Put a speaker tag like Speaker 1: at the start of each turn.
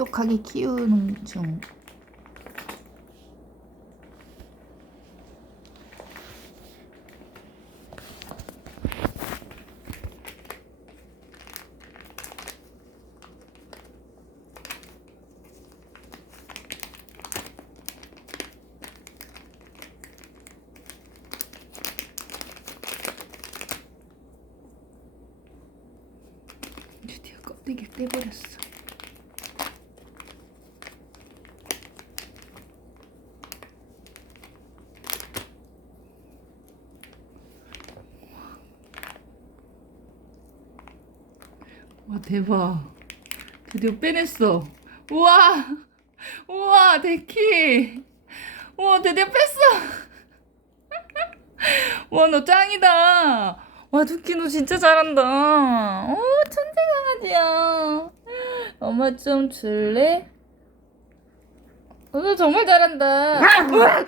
Speaker 1: 똑똑하게 키우는 중. 껍데기를 떼버렸어. 와 대박. 드디어 빼냈어. 우와. 우와 데키. 우와 드디어 뺐어. 와 너 짱이다. 와 두키 너 진짜 잘한다. 어 천재 강아지야. 엄마 좀 줄래? 어, 너 정말 잘한다. 우와!